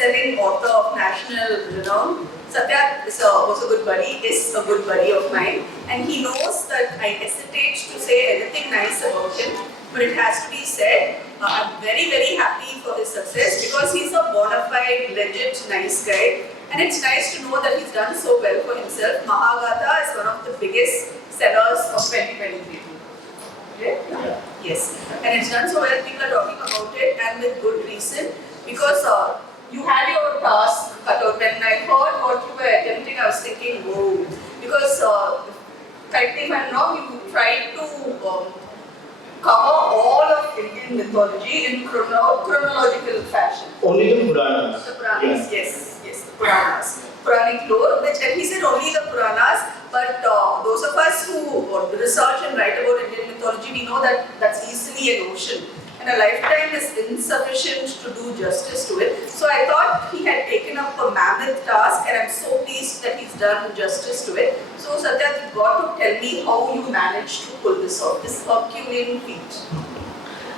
best-selling author of national renown. Satyarth was a good buddy of mine, and he knows that I hesitate to say anything nice about him, but it has to be said. I'm very, very happy for his success because he's a bona fide, legit, nice guy, and it's nice to know that he's done so well for himself. Mahagatha is one of the biggest sellers of 2023. Okay? Yeah. Yes, and it's done so well. People are talking about it, and with good reason, because you had your task cut out. When I heard what you were attempting, I was thinking, whoa, because correct me if I'm wrong, you tried to cover all of Indian mythology in chronological fashion. Only the Puranas. The Puranas, yes, the Puranas. Puranic lore, which, and he said only the Puranas, but those of us who research and write about Indian mythology, we know that that's easily an ocean. And a lifetime is insufficient to do justice to it. So I thought he had taken up a mammoth task, and I'm so pleased that he's done justice to it. So Satyarth, you've got to tell me how you managed to pull this off, this Herculean feat.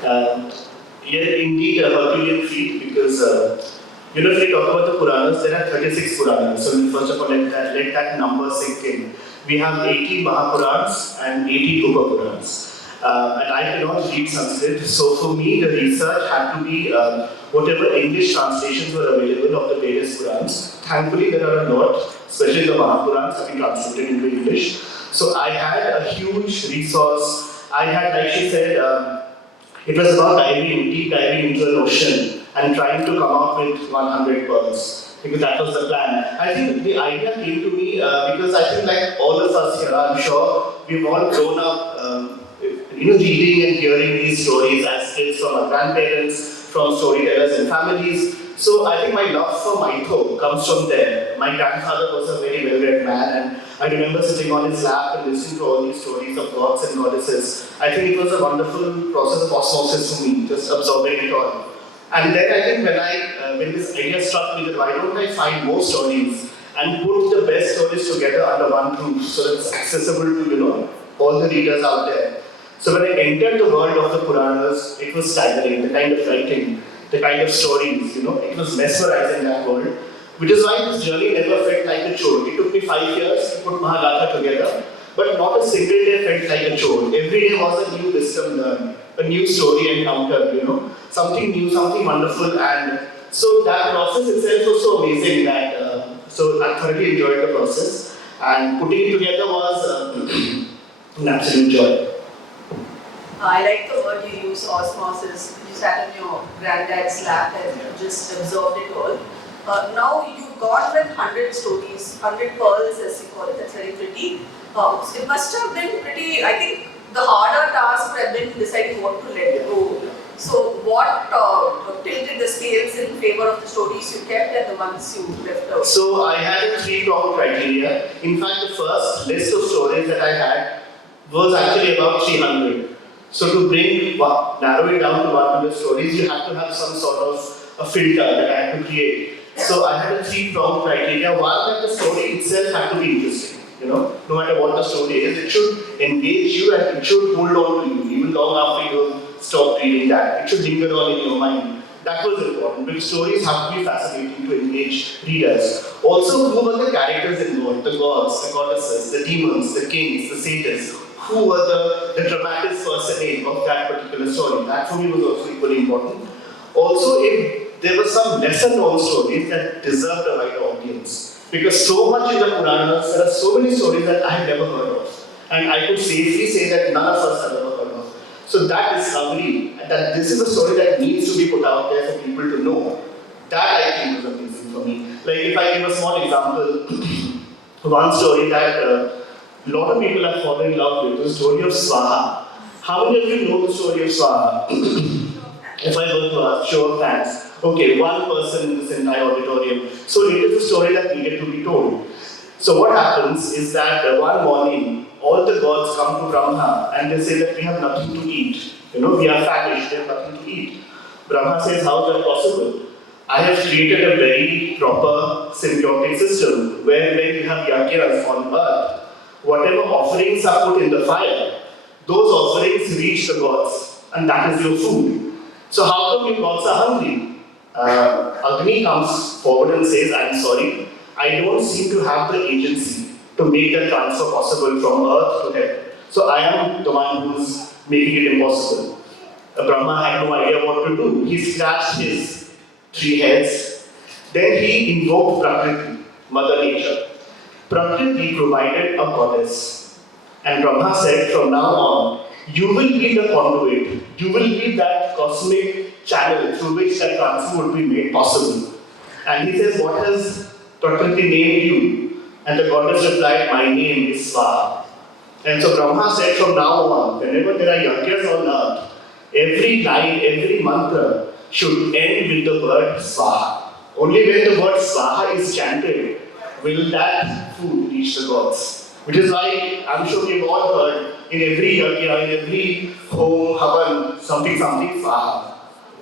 Yeah, indeed a Herculean feat, because if we talk about the Puranas, there are 36 Puranas. So first of all, let that number sink in. We have 80 Mahapurans and 80 Upapuranas. And I cannot read Sanskrit, so for me the research had to be whatever English translations were available of the various Purans. Thankfully there are a lot, especially the Mahapurans have been translated into English. So I had a huge resource. I had, like she said, it was about deep diving into an ocean and trying to come up with 100 pearls, because that was the plan. I think the idea came to me because I think like all of us here, I'm sure we've all grown up reading and hearing these stories as kids from our grandparents, from storytellers and families. So I think my love for mytho comes from there. My grandfather was a very well-read man, and I remember sitting on his lap and listening to all these stories of gods and goddesses. I think it was a wonderful process of osmosis for me, just absorbing it all. And then I think when this idea struck me that why don't I find more stories and put the best stories together under one roof so that it's accessible to all the readers out there. So when I entered the world of the Puranas, it was staggering, the kind of writing, the kind of stories, it was mesmerizing, that world. Which is why this journey never felt like a chore. It took me 5 years to put Mahagatha together, but not a single day felt like a chore. Every day was a new wisdom learned, a new story encountered, something new, something wonderful. And so that process itself was so amazing that, so I thoroughly enjoyed the process. And putting it together was an absolute joy. I like the word you use, osmosis. You sat on your granddad's lap and you just absorbed it all. Now you've gone with 100 stories, 100 pearls as you call it, that's very pretty. It must have been pretty, I think the harder task would have been deciding what to let go. So what tilted the scales in favor of the stories you kept and the ones you left out? So I had a 3-pronged criteria. In fact, the first list of stories that I had was actually about 300. So to narrow it down to 100 stories, you have to have some sort of a filter that I had to create. So I had a 3-pronged criteria. One, that the story itself had to be interesting. No matter what the story is, it should engage you and it should hold on to you even long after you stop reading that. It should linger on in your mind. That was important because stories have to be fascinating to engage readers. Also, who were the characters involved? The gods, the goddesses, the demons, the kings, the sages. Who were the dramatis personae of that particular story? That for me was also equally important. Also, if there were some lesser known stories that deserved a wider audience. Because so much in the Puranas, there are so many stories that I had never heard of. And I could safely say that none of us have ever heard of. So that discovery, that this is a story that needs to be put out there for people to know, that I think was amazing for me. Like if I give a small example, one story that a lot of people have fallen in love with, the story of Swaha. How many of you know the story of Swaha? If I were to ask, show of hands. Okay, one person in this entire auditorium. So it is a story that needed to be told. So what happens is that one morning, all the gods come to Brahma and they say that we have nothing to eat. We are famished, we have nothing to eat. Brahma says, how is that possible? I have created a very proper symbiotic system where when you have yajnas on earth, whatever offerings are put in the fire, those offerings reach the gods and that is your food. So how come you gods are hungry? Agni comes forward and says, I'm sorry, I don't seem to have the agency to make the transfer possible from earth to heaven. So I am the one who's making it impossible. Brahma had no idea what to do. He scratched his 3 heads. Then he invoked Prakriti, Mother Nature. Prakriti provided a goddess. And Brahma said, from now on, you will be the conduit. You will be that cosmic channel through which that transfer would be made possible. And he says, what has Prakriti named you? And the goddess replied, my name is Swaha. And so Brahma said, from now on, whenever there are yajnas on earth, every line, every mantra should end with the word Swaha. Only when the word Swaha is chanted will that food reach the gods. Which is why I'm sure we've all heard in every yajna, in every home, havan, something Swaha.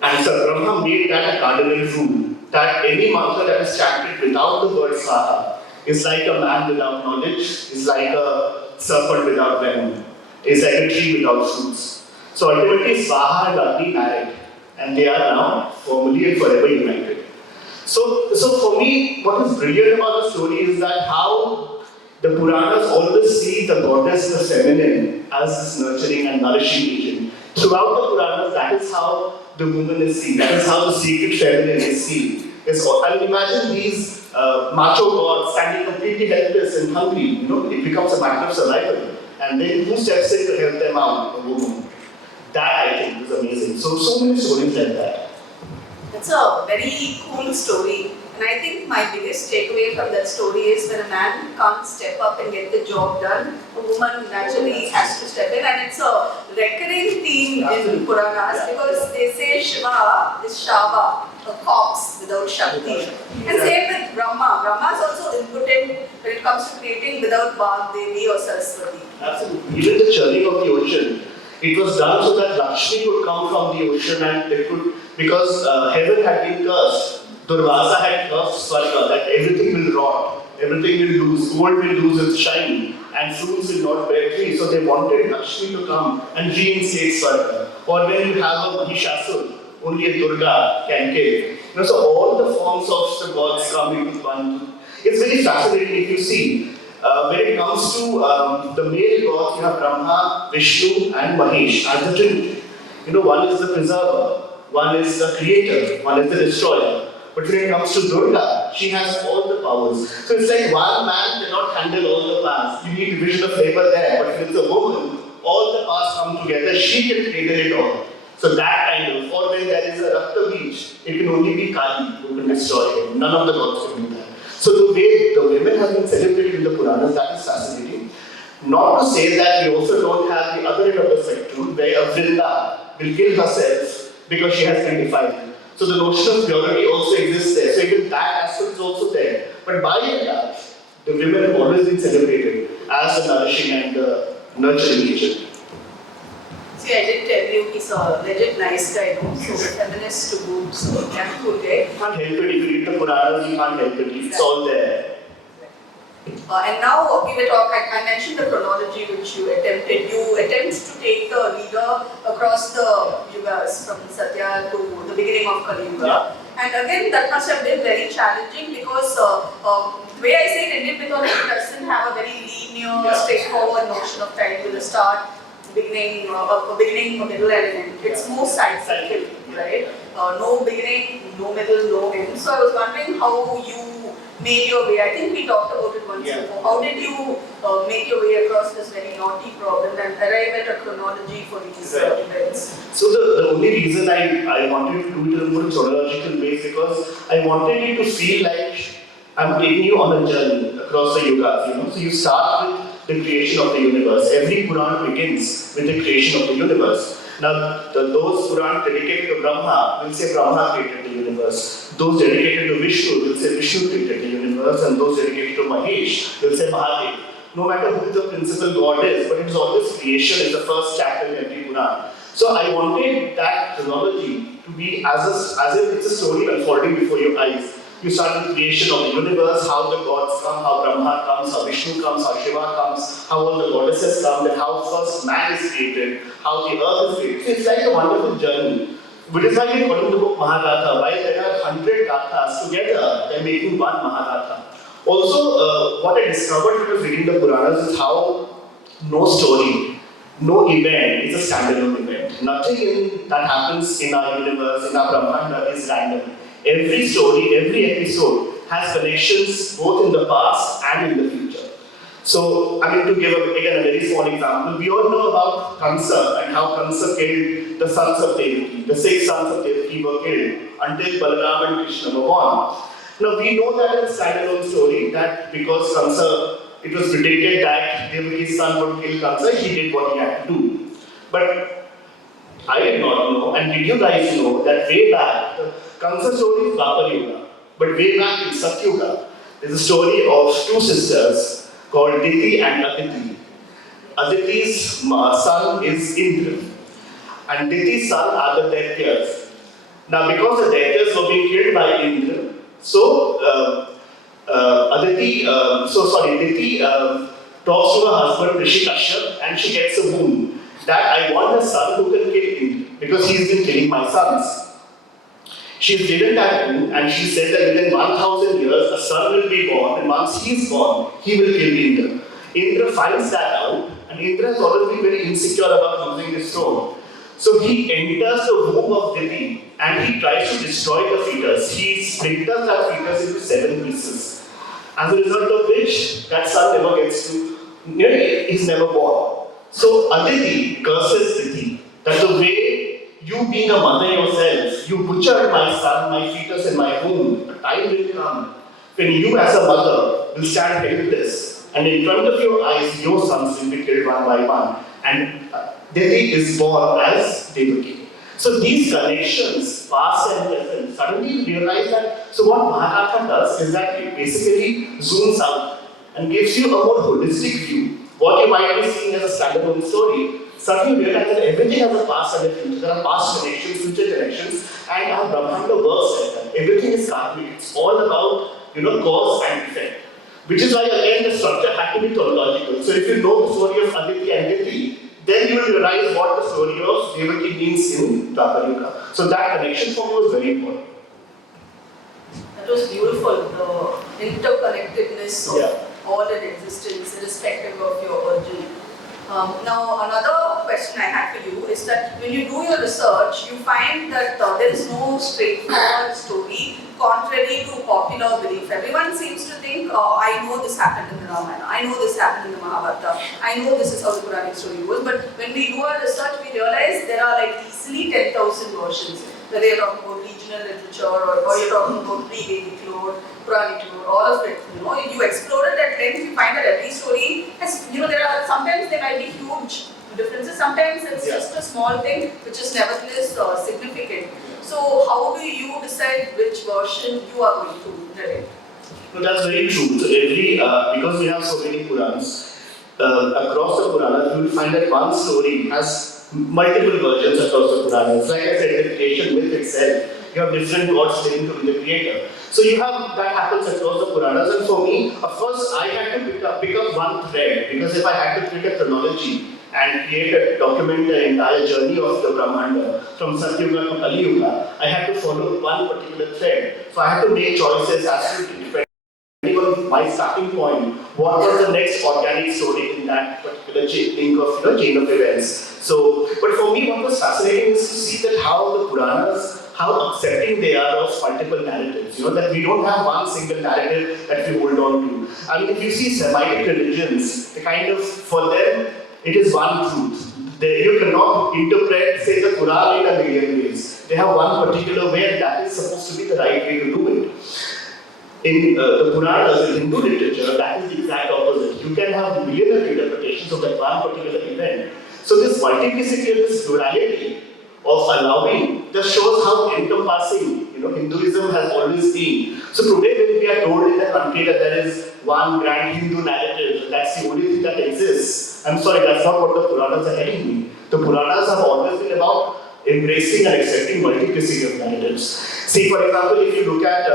And so Brahma made that a cardinal rule that any mantra that is chanted without the word Swaha is like a man without knowledge, is like a serpent without venom, is like a tree without fruits. So ultimately, Swaha and Agni married, and they are now formally and forever united. So for me, what is brilliant about the story is that how the Puranas always see the goddess, the feminine, as this nurturing and nourishing agent. Throughout the Puranas, that is how the woman is seen. That is how the sacred feminine is seen. I mean, imagine these macho gods standing completely helpless and hungry. You know, it becomes a matter of survival. And then who steps in to help them out? A woman. That I think is amazing. So many stories like that. It's a very cool story. And I think my biggest takeaway from that story is when a man can't step up and get the job done, a woman naturally has to step in. And it's a recurring theme in Puranas because they say Shiva is Shava, a corpse without Shakti. And same with Brahma. Brahma is also impotent when it comes to creating without Vagdevi or Saraswati. Absolutely. Even the churning of the ocean, it was done so that Lakshmi could come from the ocean and it could, because heaven had been cursed. Durvasa had cursed Swarga, that everything will rot, everything will lose, gold will lose its shine, and fruits will not bear trees. So they wanted Lakshmi to come and reinstate Swarga. Or when you have a Mahishasur, only a Durga can kill. You know, so all the forms of the gods come into one. It's very fascinating if you see. When it comes to the male gods, you have Brahma, Vishnu, and Mahesh as the Trinity. You know, one is the preserver, one is the creator, one is the destroyer. But when it comes to Durga, she has all the powers. So it's like one man cannot handle all the powers. You need division of labor there. But if it's a woman, all the powers come together. She can cater it all. So that kind of, or when there is a Rakta beach, it can only be Kali who can destroy him. None of the gods can do that. So the way the women have been celebrated in the Puranas, that is fascinating. Not to say that we also don't have the other end of the spectrum, where a Vrinda will kill herself because she has been defiled. So the notion of purity also exists there. So even that aspect is also there. But by and large, the women have always been celebrated as the nourishing and the nurturing agent. See, I did tell you he's a legit nice guy, no? So feminist to boot, so yeah, cool guy. You can't help it. If you read the Puranas, you can't help it. It's all there. And now we were talking, I mentioned the chronology which you attempted. You attempt to take the reader across the yugas from Satya to the beginning of Kali Yuga. Yeah. And again, that must have been very challenging because the way I say it, Indian mythology doesn't have a very linear, straightforward notion of time with a start, beginning, a middle, and an end. It's more cyclical, right? No beginning, no middle, no end. So I was wondering how you made your way. I think we talked about it once before. How did you make your way across this very naughty problem and arrive at a chronology for these events? So the only reason I wanted to do it in a more chronological way is because I wanted you to feel like I'm taking you on a journey across the yugas, you know. So you start with the creation of the universe. Every Puran begins with the creation of the universe. Now, those Purans dedicated to Brahma will say Brahma created the universe. Those dedicated to Vishnu will say Vishnu created the universe. And those dedicated to Mahesh will say Mahadev. No matter who the principal god is, but it is always creation is the first chapter in every Puran. So I wanted that chronology to be as if it's a story unfolding before your eyes. You start with creation of the universe, how the gods come, how Brahma comes, how Vishnu comes, how Shiva comes, how all the goddesses come, then how first man is created, how the earth is created. So it's like a wonderful journey Which is why we call it the book Mahagatha. While there are 100 gathas together, they're making one Mahagatha. Also, what I discovered when I was reading the Puranas is how no story, no event is a standalone event. Nothing that happens in our universe, in our Brahmanda is random. Every story, every episode has connections both in the past and in the future. So, I mean, to give again a very small example, we all know about Kansa and how Kansa killed the sons of Devaki. The 6 sons of Devaki were killed until Balaram and Krishna were born. Now, we know that in a standalone story that because Kansa, it was predicted that Devaki's son would kill Kansa, he did what he had to do. But I did not know, and did you guys know that way back, the Kansa story is Dwapar Yuga, but way back in Satyuga, there's a story of 2 sisters called Diti and Aditi. Aditi's son is Indra, and Diti's son are the Daityas. Now, because the Daityas were being killed by Indra, so Diti talks to her husband Rishi Kashyap and she gets a boon that I want a son who can kill Indra because he's been killing my sons. She's given that boon and she said that within 1000 years a son will be born and once he's born, he will kill Indra. Indra finds that out and Indra has always been very insecure about losing his throne. So he enters the womb of Diti and he tries to destroy the fetus. He splinters that fetus into 7 pieces. As a result of which, that son never gets to, he's never born. So Aditi curses Diti that the way you being a mother yourself, you butchered my son, my fetus in my womb. A time will come when you as a mother will stand helpless and in front of your eyes, your sons will be killed one by one. And Diti is born as Devaki. So these connections, past and present, suddenly you realize that, so what Mahagatha does is that it basically zooms out and gives you a more holistic view. What you might be seeing as a standalone story, suddenly you realize that everything has a past and a future. There are past connections, future connections, and our Brahmanda works like that. Everything is karmic. It's all about, cause and effect. Which is why again the structure had to be chronological. So if you know the story of Aditi and Diti, then you will realize what the story of Devaki means in Dwapar Yuga. So that connection for me was very important. That was beautiful, the interconnectedness of all in existence, irrespective of your origin. Now, another question I had for you is that when you do your research, you find that there is no straightforward story, contrary to popular belief. Everyone seems to think, I know this happened in the Ramayana, I know this happened in the Mahabharata, I know this is how the Puranic story goes. But when we do our research, we realize there are like easily 10,000 versions. Whether you're talking about regional literature or you're talking about pre-Vedic lore, Puranic lore, all of it. You explore it at length, you find that every story has, there are sometimes there might be huge differences, sometimes it's just a small thing which is nevertheless significant. So how do you decide which version you are going to narrate? No, that's very true. So because we have so many Puranas, across the Puranas, you will find that one story has multiple versions across the Puranas. Like I said, the creation myth itself, you have different gods claiming to be the creator. So you have, that happens across the Puranas, and for me, of course, I had to pick up one thread, because if I had to create a chronology and document the entire journey of the Brahmanda from Satyuga to Kali Yuga, I had to follow one particular thread. So I had to make choices as to depending on my starting point, what was the next organic story in that particular chain of events. So, but for me, what was fascinating is to see that how the Puranas, how accepting they are of multiple narratives. That we don't have one single narrative that we hold on to. I mean, if you see Semitic religions, for them, it is one truth. You cannot interpret, say, the Quran in a million ways. They have one particular way, and that is supposed to be the right way to do it. In the Puranas, in Hindu literature, that is the exact opposite. You can have millions of interpretations of that one particular event. So this multiplicity and this plurality of allowing just shows how encompassing Hinduism has always been. So today when we are told in the country that there is one grand Hindu narrative, that's the only thing that exists, I'm sorry, that's not what the Puranas are telling me. The Puranas have always been about embracing and accepting multiplicity of narratives. See, for example, if you look at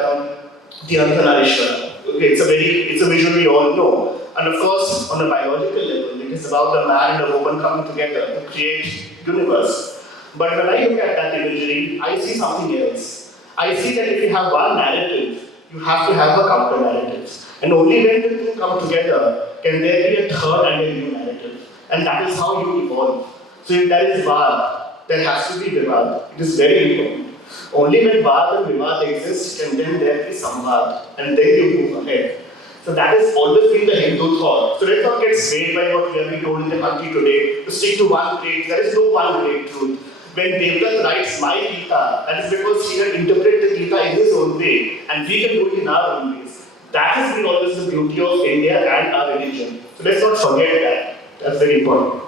the Arthanarishwara, okay, it's a vision we all know. And of course, on a biological level, it is about a man and a woman coming together to create universe. But when I look at that imagery, I see something else. I see that if you have one narrative, you have to have a counter narrative. And only when the two come together can there be a third and a new narrative. And that is how you evolve. So if there is Vad, there has to be Vivad. It is very important. Only when Vad and Vivad exist can then there be Samvad. And then you move ahead. So that has always been the Hindu thought. So let's not get swayed by what we have been told in the country today to stick to one great. There is no one great truth. When Devdutt writes my Gita, that is because he had interpreted the Gita in his own way, and we can do it in our own ways. That has been always the beauty of India and our religion. So let's not forget that. That's very important.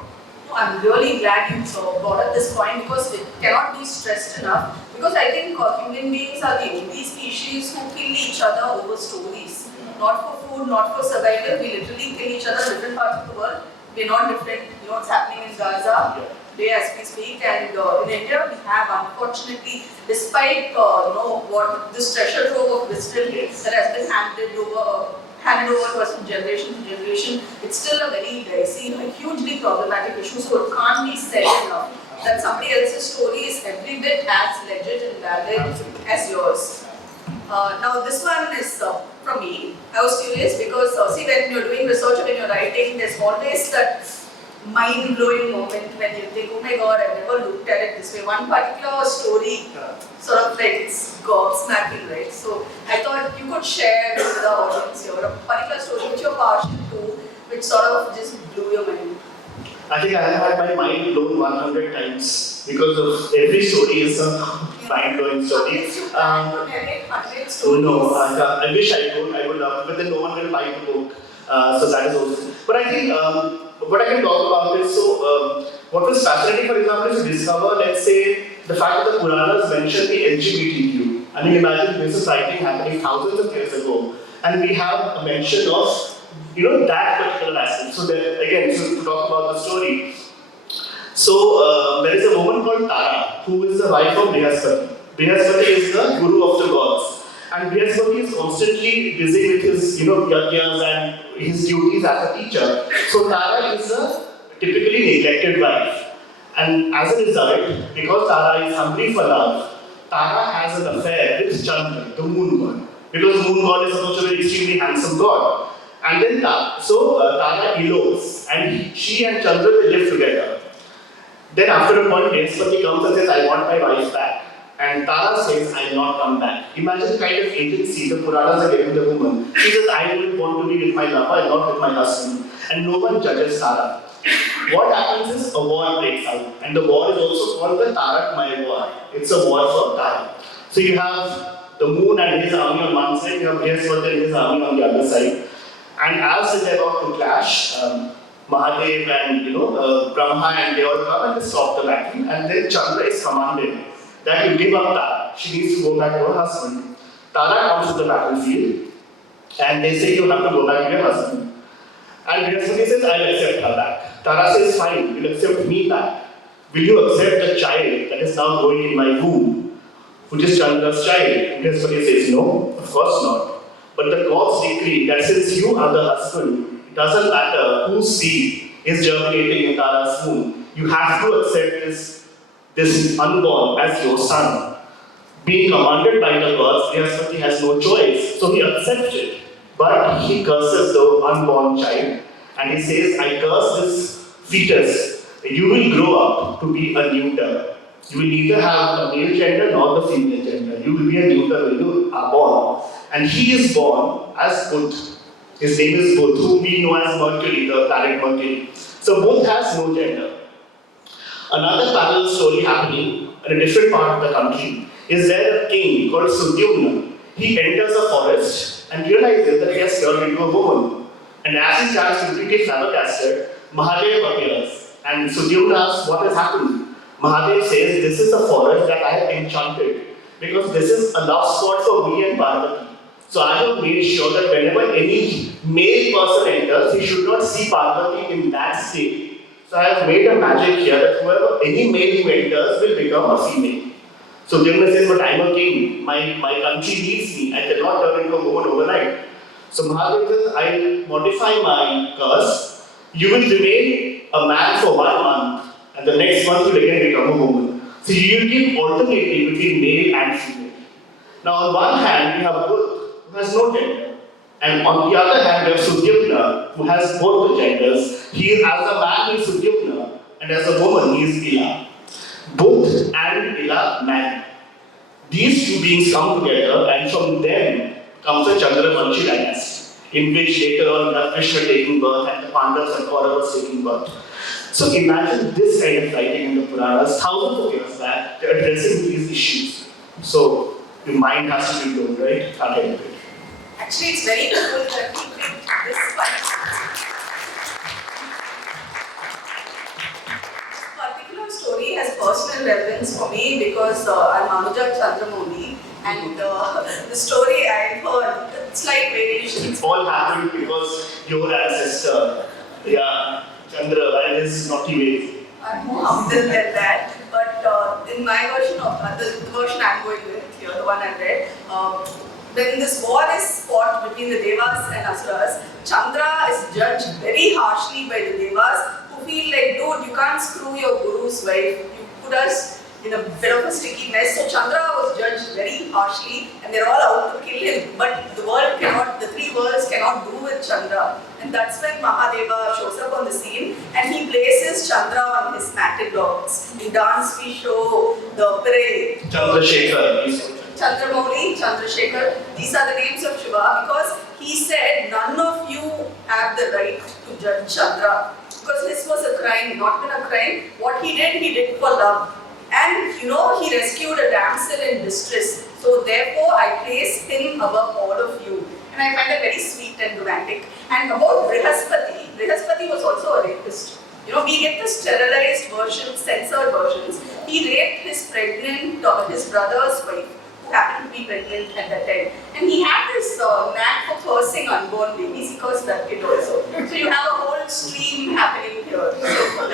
I'm really glad you brought up this point because it cannot be stressed enough. Because I think human beings are the only species who kill each other over stories. Not for food, not for survival. We literally kill each other in different parts of the world. We're not different. You know what's happening in Gaza today as we speak, and in India we have, unfortunately, despite what this treasure trove of wisdom that has been handed over to us from generation to generation, it's still a very dicey, hugely problematic issue. So it can't be said enough that somebody else's story is every bit as legit and valid as yours. Now this one is from me. I was curious because see, when you're doing research or when you're writing, there's always that mind-blowing moment when you think, oh my god, I never looked at it this way. One particular story sort of like it's gobsmacking, right? So I thought you could share with the audience here a particular story which you're partial to, which sort of just blew your mind. I think I have had my mind blown 100 times because of every story is a mind-blowing story. No, I wish I could. I would love to, but then no one will buy the book. So that is also. But I think what I can talk about is what was fascinating, for example, is to discover, let's say, the fact that the Puranas mention the LGBTQ. I mean, imagine this is writing happening thousands of years ago, and we have a mention of that particular aspect. So there, again, to talk about the story. So there is a woman called Tara who is the wife of Brihaspati. Brihaspati is the guru of the gods, and Brihaspati is constantly busy with his yajnas and his duties as a teacher. So Tara is a typically neglected wife, and as a result, because Tara is hungry for love, Tara has an affair with Chandra, the moon god, because moon god is supposed to be an extremely handsome god. And then Tara elopes, and she and Chandra they live together. Then after a point, Brihaspati comes and says, I want my wife back. And Tara says, I will not come back. Imagine the kind of agency the Puranas are giving the woman. She says, I don't want to be with my lover and not with my husband. And no one judges Tara. What happens is a war breaks out. And the war is also called the Tarak War. It's a war for Tara. So you have the moon and his army on one side, you have Brihaspati and his army on the other side. And as they're about to clash, Mahadev and Brahma and they all come and they stop the battle. And then Chandra is commanded that you give up Tara. She needs to go back to her husband. Tara comes to the battlefield and they say you have to go back to your husband. And Brihaspati says, I will accept her back. Tara says, fine, you will accept me back. Will you accept the child that is now growing in my womb, which is Chandra's child? And Brihaspati says, no, of course not. But the gods decree that since you are the husband, it doesn't matter whose seed is germinating in Tara's womb. You have to accept this unborn as your son. Being commanded by the gods, Brihaspati has no choice. So he accepts it. But he curses the unborn child. And he says, I curse this fetus. You will grow up to be a neuter. You will neither have a male gender nor the female gender. You will be a neuter when you are born. And he is born as Buddh. His name is Buddh, whom we know as Mercury, the planet Mercury. So Buddh has no gender. Another parallel story happening in a different part of the country is there a king called Sudyumna. He enters a forest and realizes that he has turned into a woman. And as he stands completely flabbergasted, Mahadev appears. And Sudyumna asks, what has happened? Mahadev says, this is a forest that I have enchanted because this is a love spot for me and Parvati. So I have made sure that whenever any male person enters, he should not see Parvati in that state. So I have made a magic here that any male who enters will become a female. So Sudyumna says, but I am a king. My country needs me. I cannot turn into a woman overnight. So Mahadev says, I will modify my curse. You will remain a man for 1 month, and the next month you will again become a woman. So you give alternating between male and female. Now on one hand, we have Buddha, who has no gender. And on the other hand, we have Sudyumna, who has both the genders. He is, as a man, he is Sudyumna, and as a woman, he is Ila. Both and Ila, man. These two beings come together, and from them comes the Chandramouli dynasty, in which later on we have Krishna taking birth and the Pandavas and Kauravas taking birth. So imagine this kind of writing in the Puranas, thousands of years back, they're addressing these issues. So your mind has to be blown, right? Can't help it. Actually, it's very cool that he picked this particular story has personal relevance for me because I'm Anuja Chandramouli, and the story I've heard, slight variations. It all happened because your ancestor, Chandra, and his naughty ways. I'm more humble than that, but in my version of the version I'm going with here, the one I read, when this war is fought between the Devas and Asuras, Chandra is judged very harshly by the Devas, who feel like, dude, you can't screw your guru's wife. You put us in a bit of a sticky mess. So Chandra was judged very harshly, and they're all out to kill him. But the three worlds cannot do with Chandra. And that's when Mahadeva shows up on the scene, and he places Chandra on his matted dogs. In dance, we show the parade. Chandramouli, Chandrasekhar, these are the names of Shiva, because he said none of you have the right to judge Chandra. Because his was a crime, not even a crime. What he did for love. And he rescued a damsel in distress. So therefore, I place him above all of you. And I find that very sweet and romantic. And about Brihaspati was also a rapist. We get the sterilized versions, censored versions. He raped his brother's wife, who happened to be pregnant at that time. And he had this knack for cursing unborn babies. He cursed that kid also. So you have a whole stream happening here. So,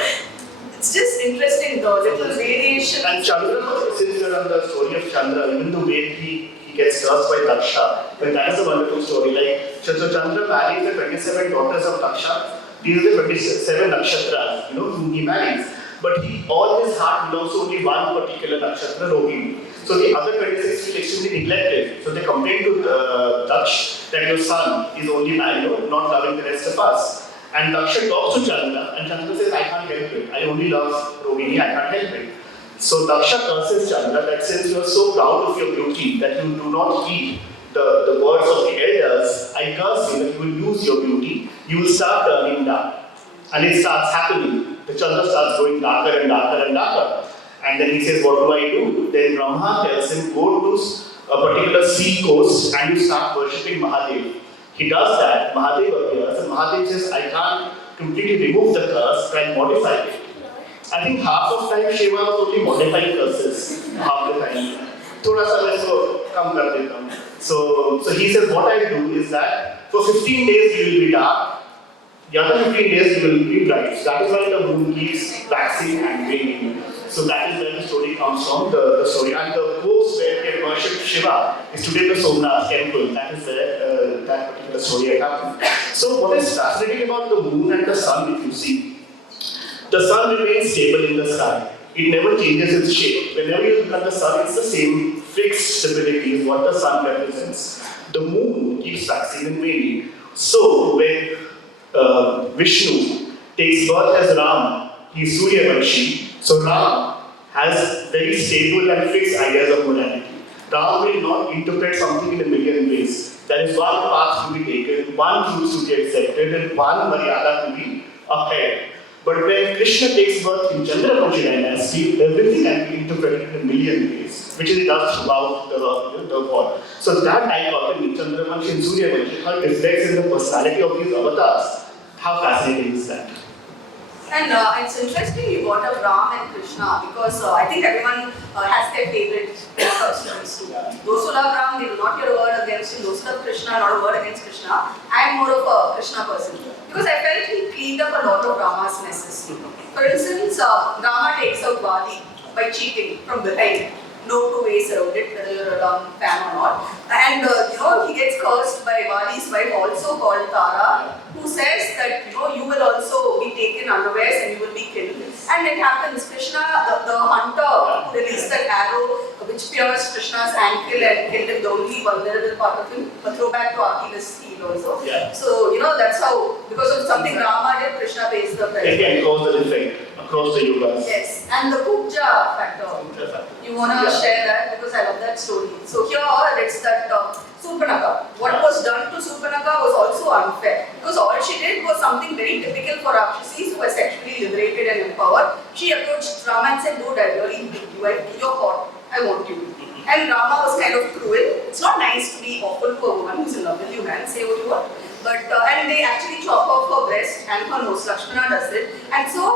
it's just interesting, the little variation. And Chandra, since you're on the story of Chandra, even the way he gets cursed by Daksha, but that is a wonderful story. Like, so Chandra marries the 27 daughters of Daksha. These are the 27 nakshatras, whom he marries. But all his heart belongs to only one particular nakshatra, Rohini. So the other 26 feel extremely neglected. So they complain to Daksh that your son is only not loving the rest of us. And Daksha talks to Chandra, and Chandra says, I can't help it. I only love Rohini, I can't help it. So Daksha curses Chandra that since you are so proud of your beauty that you do not heed the words of the elders, I curse you that you will lose your beauty, you will start turning dark. And it starts happening. The Chandra starts going darker and darker and darker. And then he says, what do I do? Then Brahma tells him, go to a particular sea coast and you start worshipping Mahadev. He does that, Mahadev appears, and Mahadev says, I can't completely remove the curse, try and modify it. I think half of time Shiva was only modifying curses, half the time. Thoda sa main isko kam kar deta hu. So he says, what I do is that for 15 days you will be dark, the other 15 days you will be bright. So that is why the moon keeps waxing and waning. So that is where the story comes from, the story. And the coast where they worship Shiva is today the Somnath temple. That is where that particular story happened. So what is fascinating about the moon and the sun, if you see, the sun remains stable in the sky. It never changes its shape. Whenever you look at the sun, it's the same fixed stability is what the sun represents. The moon keeps waxing and waning. So when Vishnu takes birth as Ram, he is Suryavanshi. So Ram has very stable and fixed ideas of morality. Ram will not interpret something in a million ways. There is one path to be taken, one truth to be accepted, and one Maryada to be upheld. But when Krishna takes birth in Chandramouli dynasty, everything can be interpreted in a million ways, which is does throughout the world. So that dichotomy, Chandramouli and Suryavanshi, how it reflects in the personality of these avatars. How fascinating is that? And it's interesting you brought up Ram and Krishna because I think everyone has their favorite stories too. Those who love Ram, they will not hear a word against him. Those who love Krishna, not a word against Krishna. I am more of a Krishna person because I felt he cleaned up a lot of Rama's messes. For instance, Rama takes out Vali by cheating from behind. No two ways around it, whether you're a Ram fan or not. And he gets cursed by Vali's wife, also called Tara, who says that you will also be taken unawares and you will be killed. And it happens. Krishna, the hunter who release that arrow which pierced Krishna's ankle and killed him, the only vulnerable part of him, a throwback to Achilles' heel also. Yeah. So, that's how, because of something Rama did, Krishna pays the price. Again, across the different, across the yugas. Yes, and the Kubja factor. You want to share that because I love that story. So here it's that Surpanaka. What was done to Surpanaka was also unfair because all she did was something very typical for Rakshasis who were sexually liberated and empowered. She approached Rama and said, "Dude, I really need you. You're hot. I want you." And Rama was kind of cruel. It's not nice to be awful to a woman who's in love with you, man. Say what you want. But and they actually chop off her breast and her nose. Lakshmana does it, and so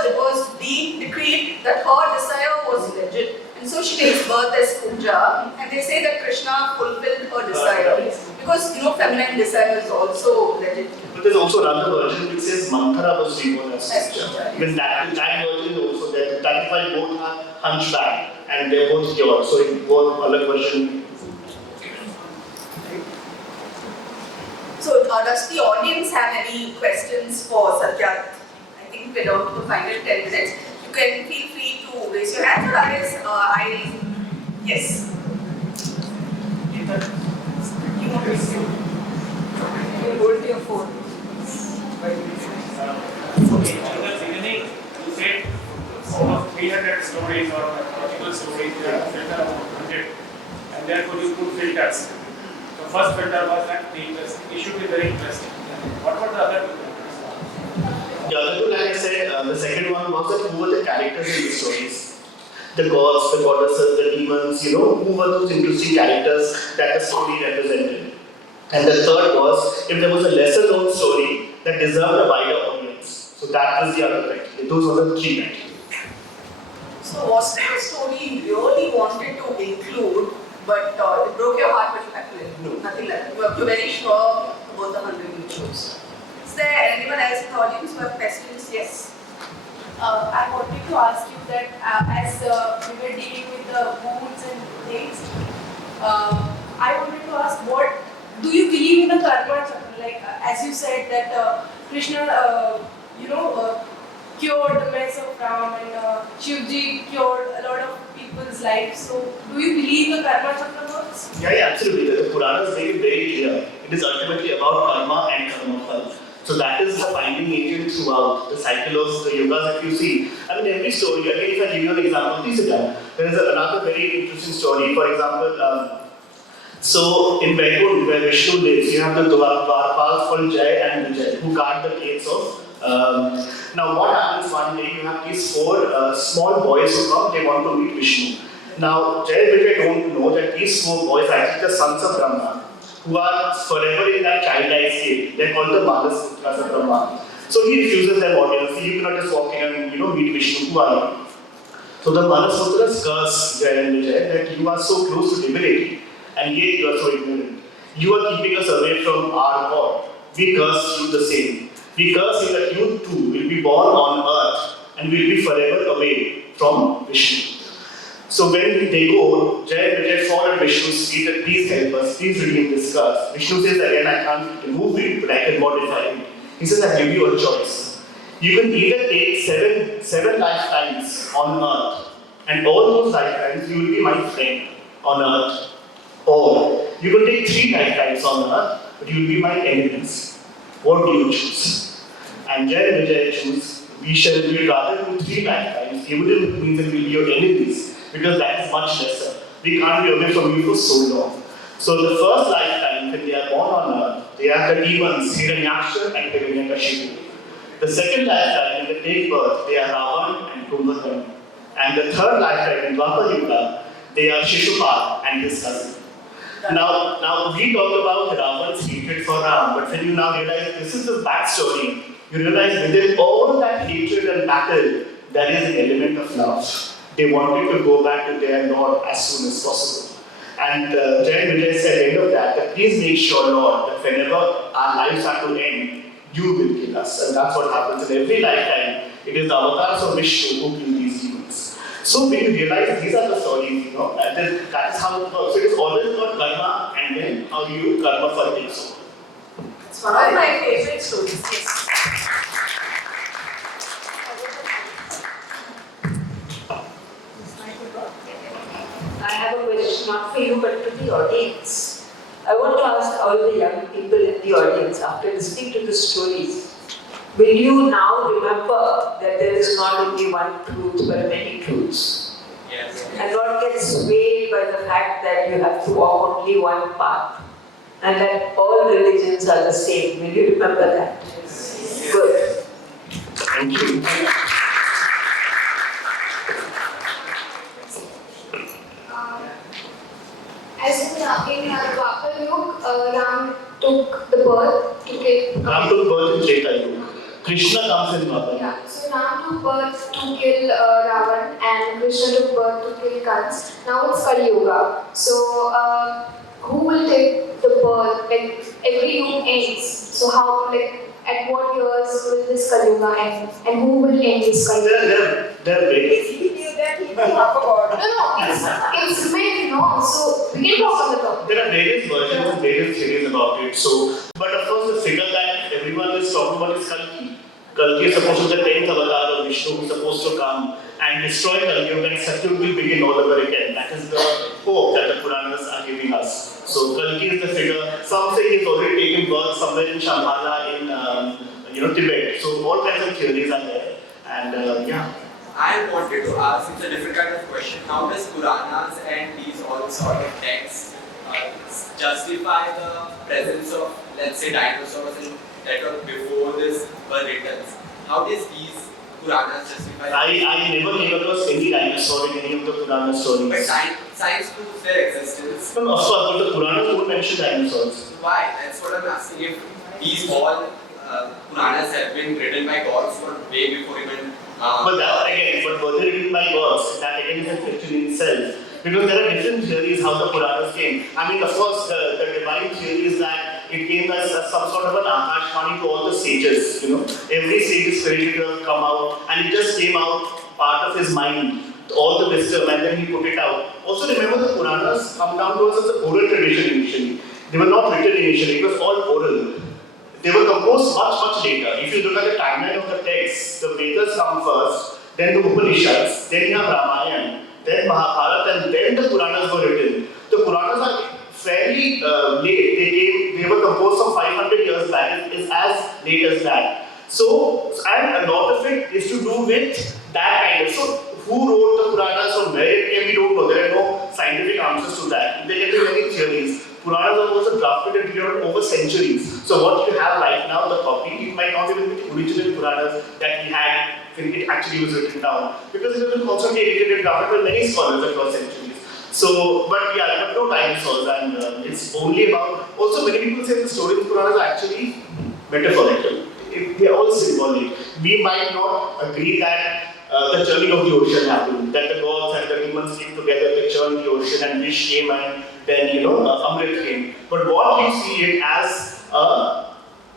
it was being decreed that her desire was legit, and so she takes birth as Puja, and they say that Krishna fulfilled her desire because feminine desire is also legit. But there's also another version which says Manthara was reborn as Puja. Even that version is also there. That is why both are hunchback and they're both cured. So in both other version. So, does the audience have any questions for Satyarth? I think we're down to the final 10 minutes. You can feel free to raise your hand or yes. You want to you hold your phone. Okay, in the beginning, you said out of 300 stories or mythological stories, you have filter about 100, and therefore you put filters. The first filter was that it should be very interesting. What were the other two filters? The other two, like I said, the second one was that who were the characters in the stories? The gods, the goddesses, the demons, who were those interesting characters that the story represented. And the third was, if there was a lesser known story that deserved a wider audience. So that was the other criteria. Those were the three criteria. So was there a story you really wanted to include, but it broke your heart, but you had to let it? No. Nothing like that. You're very sure about the 100 you chose. Is there anyone else in the audience who have questions? Yes. I wanted to ask you that as we were dealing with the wounds and things, I wanted to ask, what do you believe in the karma chakra? Like as you said that Krishna, cured the mess of Ram and Shivji cured a lot of people's lives. So do you believe the karma chakra works? Yeah, absolutely. The Puranas make it very clear. It is ultimately about karma and karma phal. So that is the binding agent throughout the cycle of the yugas. If you see, every story. Again, if I give you an example, please sit down. There is another very interesting story. For example, so in Vaikuntha, where Vishnu lives, you have the Dwarpals called Jai and Vijay, who guard the gates of. Now, what happens one day? You have these four small boys who come. They want to meet Vishnu. Now, Jai and Vijay don't know that these four boys are actually the sons of Brahma, who are forever in that childlike state. They're called the Manasutras of Brahma. So he refuses them obviously. You cannot just walk in and meet Vishnu. Who are you? So the Manasutras curse Jai and Vijay that you are so close to divinity, and yet you are so ignorant. You are keeping us away from our God. We curse you the same. We curse you that you too will be born on earth and will be forever away from Vishnu. So when they go, Jai and Vijay fall at Vishnu's feet and please help us, please redeem this curse. Vishnu says again, I can't remove it, but I can modify it. He says, I give you a choice. You can either take seven lifetimes on earth, and all those lifetimes you will be my friend on earth. Or you can take 3 lifetimes on earth, but you will be my enemies. What do you choose? And Jai and Vijay choose, we rather do 3 lifetimes, even if it means that we will be your enemies, because that is much lesser. We can't be away from you for so long. So the first lifetime, when they are born on earth, they are the demons, Hiranyaksha and Hiranyakashipu. The second lifetime, when they take birth, they are Ravan and Kumbhakarna. And the third lifetime, in Dwapar Yuga, they are Shishupal and his cousin. Now we talked about Ravan's hatred for Ram, but when you now realize this is the backstory, you realize within all that hatred and battle, there is an element of love. They wanted to go back to their Lord as soon as possible. And Jai and Vijay said at the end of that please make sure, Lord, that whenever our lives are to end, you will kill us. And that's what happens in every lifetime. It is the avatars of Vishnu who kill these demons. So when you realize these are the stories, and then that is how it works. So it is always about karma and then how you karma for things. It's one of my favorite stories. Yes. the audience. I want to ask all the young people in the audience, after listening to the stories, will you now remember that there is not only one truth but many truths? Yes. And not get swayed by the fact that you have to walk only one path and that all religions are the same. Will you remember that? Yes. Good. Thank you. As in Dwapar Yuga, Ram took the birth to kill. Ram took birth in Treta Yuga. Krishna comes in Dwapar. Yeah, so Ram took birth to kill Ravan and Krishna took birth to kill Kans. Now it's Kali Yuga. So who will take the birth? Like every yuga ends. So how, like, at what years will this Kali Yuga end? And who will end this Kali Yuga? They're big. If he knew that, he would have forgotten. No, it's made, no. So we can talk on the topic. There are various versions and various theories about it. So, but of course, the figure that everyone is talking about is Kalki. Kalki is supposed to be the 10th avatar of Vishnu, who is supposed to come and destroy Kali Yuga, and Satyarth will begin all over again. That is the hope that the Puranas are giving us. So, Kalki is the figure. Some say he's already taken birth somewhere in Shambhala in Tibet. So, all kinds of theories are there. And yeah. I wanted to ask, it's a different kind of question. How does Puranas and these all sort of texts justify the presence of, let's say, dinosaurs that were before this were written? How does these Puranas justify? I never came across any dinosaur in any of the Purana stories. But science proves their existence. No, of course, but the Puranas don't mention dinosaurs. Why? That's what I'm asking. If these all Puranas have been written by gods for way before even. But that again, but were they written by gods? That again is a question in itself. Because there are different theories how the Puranas came. I mean, of course, the divine theory is that it came as some sort of an akashvani to all the sages. Every sage is created to have come out, and it just came out part of his mind, all the wisdom, and then he put it out. Also, remember the Puranas come down to us as an oral tradition initially. They were not written initially; it was all oral. They were composed much later. If you look at the timeline of the text, the Vedas come first, then the Upanishads, then you have Ramayana, then Mahabharata, and then the Puranas were written. The Puranas are fairly late. They were composed some 500 years back. It's as late as that. So, and a lot of it is to do with that kind of. So, who wrote the Puranas, from where it came, we don't know. There are no scientific answers to that. There can be many theories. Puranas are also drafted and written over centuries. So what you have right now, the copy, it might not even be the original Puranas that we had when it actually was written down. Because it has been constantly edited and drafted by many scholars across centuries. So, but no dinosaurs, and it's only about. Also, many people say the stories of Puranas are actually metaphorical. They are all symbolic. We might not agree that the churning of the ocean happened, that the gods and the humans came together, they churned the ocean, and Vish came, and then Amrit came. But what you see it as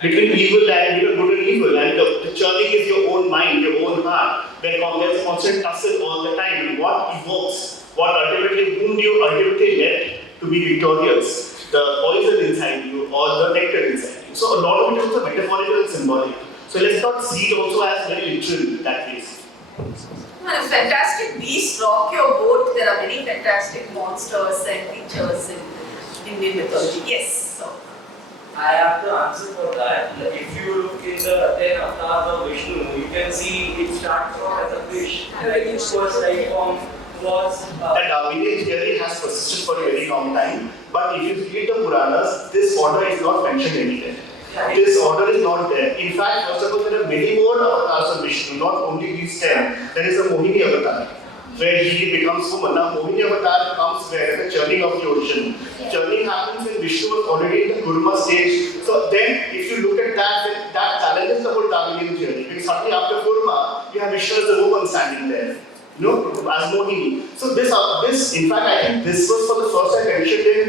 between evil and good and evil, and the churning is your own mind, your own heart, where there's a constant tussle all the time. And what evokes, whom do you ultimately let to be victorious? The poison inside you or the nectar inside you. So a lot of it is also metaphorical and symbolic. So let's not see it also as very literal that way. When fantastic beasts rock your boat, there are many fantastic monsters and creatures in Indian mythology. Yes, so. I have the answer for that. If you look in the 10 avatars of Vishnu, you can see it starts off as a fish. Like its first life form was. That Darwinian theory has persisted for a very long time. But if you read the Puranas, this order is not mentioned anywhere. This order is not there. In fact, first of all, there are many more avatars of Vishnu, not only these 10. There is a Mohini avatar, where he becomes woman. Now, Mohini avatar comes where? The churning of the ocean. Churning happens when Vishnu was already in the Kurma stage. So then, if you look at that, that challenges the whole Darwinian theory. Because suddenly after Kurma, you have Vishnu as a woman standing there, as Mohini. So this, in fact, I think this was for the first time mentioned in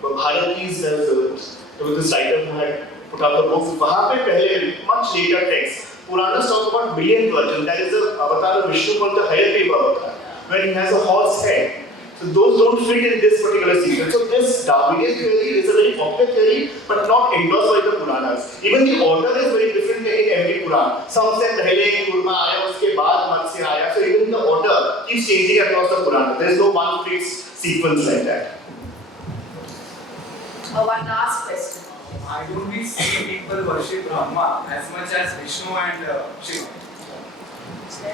Bharati's. There was this writer who had put out the books. Much later text. Puranas talk about millionth version. There is an avatar of Vishnu called the Hayagriva avatar, where he has a horse head. So those don't fit in this particular sequence. So this Darwinian theory is a very popular theory, but not endorsed by the Puranas. Even the order is very different in every Purana. Some say Pehle Kurma Aaya, uske baad Matsya Aaya. So even the order keeps changing across the Purana. There is no one fixed sequence like that. One last question. I don't we see people worship Brahma as much as Vishnu and Shiva?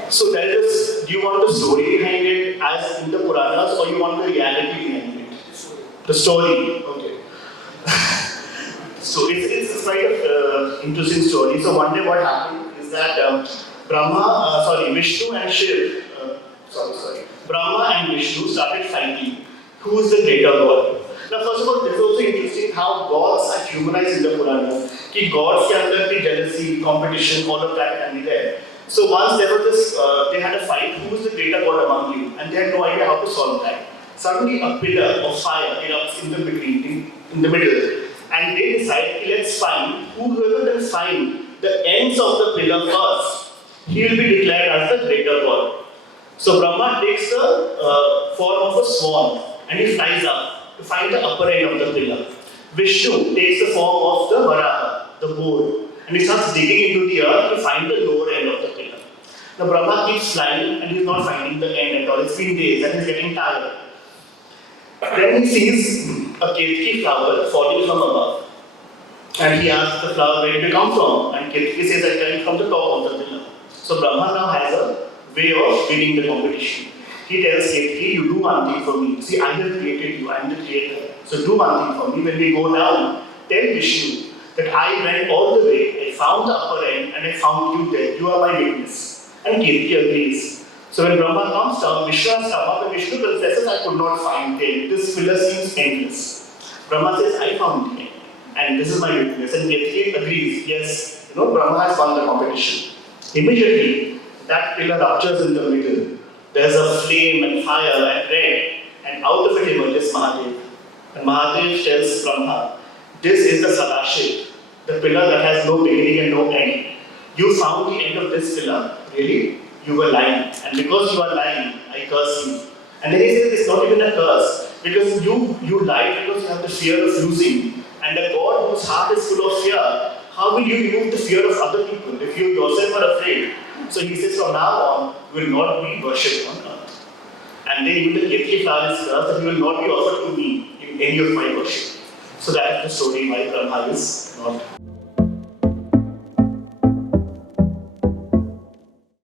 So that is, do you want the story behind it as in the Puranas, or you want the reality behind it? The story, okay. So it's quite an interesting story. So one day what happened is that Vishnu and Shiv, Brahma and Vishnu started fighting. Who is the greater god? Now first of all, this is also interesting how gods are humanized in the Puranas. Ki gods ke andar bhi jealousy, competition, all of that can be there. So once there was this, they had a fight, who is the greater god among you? And they had no idea how to solve that. Suddenly a pillar of fire erupts in the middle. And they decide, let's find, whoever can find the ends of the pillar first, he will be declared as the greater god. So Brahma takes the form of a swan and he flies up to find the upper end of the pillar. Vishnu takes the form of the Varaha, the boar, and he starts digging into the earth to find the lower end of the pillar. Now Brahma keeps flying and he's not finding the end at all. It's been days and he's getting tired. Then he sees a ketki flower falling from above. And he asks the flower where did it come from? And ketki says I came from the top of the pillar. So Brahma now has a way of winning the competition. He tells Ketki, you do one thing for me. See, I have created you, I am the creator. So do one thing for me. When we go down, tell Vishnu that I went all the way, I found the upper end and I found you there. You are my witness. And Ketki agrees. So when Brahma comes down, Vishnu has come up and Vishnu confesses, I could not find them. This pillar seems endless. Brahma says, I found the end. And this is my witness. And Ketki agrees, yes, Brahma has won the competition. Immediately, that pillar ruptures in the middle. There's a flame and fire and red, and out of it emerges Mahadev. And Mahadev tells Brahma, this is the Sadashiv, the pillar that has no beginning and no end. You found the end of this pillar. Really? You were lying. And because you are lying, I curse you. And then he says it's not even a curse, because you lied because you have the fear of losing. And a God whose heart is full of fear, how will you remove the fear of other people if you yourself are afraid? So he says from now on, you will not be worshipped on earth. And then even the Ketki flower is cursed that you will not be offered to me in any of my worship. So that is the story why Brahma is not.